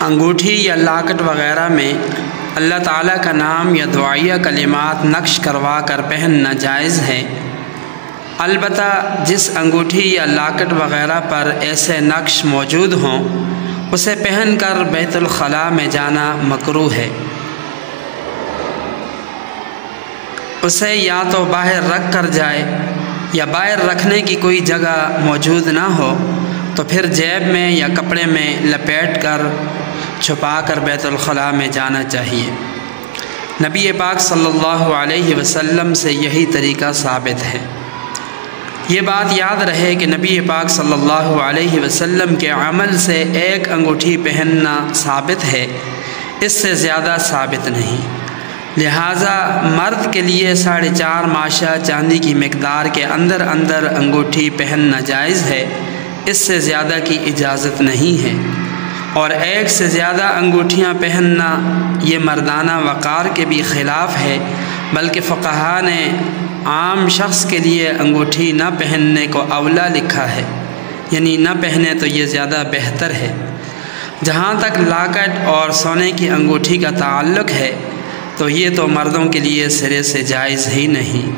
انگوٹھی یا لاکٹ وغیرہ میں اللہ تعالیٰ کا نام یا دعائیہ کلمات نقش کروا کر پہننا جائز ہے، البتہ جس انگوٹھی یا لاکٹ وغیرہ پر ایسے نقش موجود ہوں اسے پہن کر بیت الخلاء میں جانا مکروہ ہے۔ اسے یا تو باہر رکھ کر جائے، یا باہر رکھنے کی کوئی جگہ موجود نہ ہو تو پھر جیب میں یا کپڑے میں لپیٹ کر چھپا کر بیت الخلاء میں جانا چاہیے۔ نبی پاک صلی اللہ علیہ وسلم سے یہی طریقہ ثابت ہے۔ یہ بات یاد رہے کہ نبی پاک صلی اللہ علیہ وسلم کے عمل سے ایک انگوٹھی پہننا ثابت ہے، اس سے زیادہ ثابت نہیں، لہٰذا مرد کے لیے 4.5 ماشہ چاندی کی مقدار کے اندر انگوٹھی پہننا جائز ہے، اس سے زیادہ کی اجازت نہیں ہے، اور ایک سے زیادہ انگوٹھیاں پہننا یہ مردانہ وقار کے بھی خلاف ہے، بلکہ فقہاء نے عام شخص کے لیے انگوٹھی نہ پہننے کو اولا لکھا ہے، یعنی نہ پہنے تو یہ زیادہ بہتر ہے۔ جہاں تک لاکٹ اور سونے کی انگوٹھی کا تعلق ہے تو یہ تو مردوں کے لیے سرے سے جائز ہی نہیں۔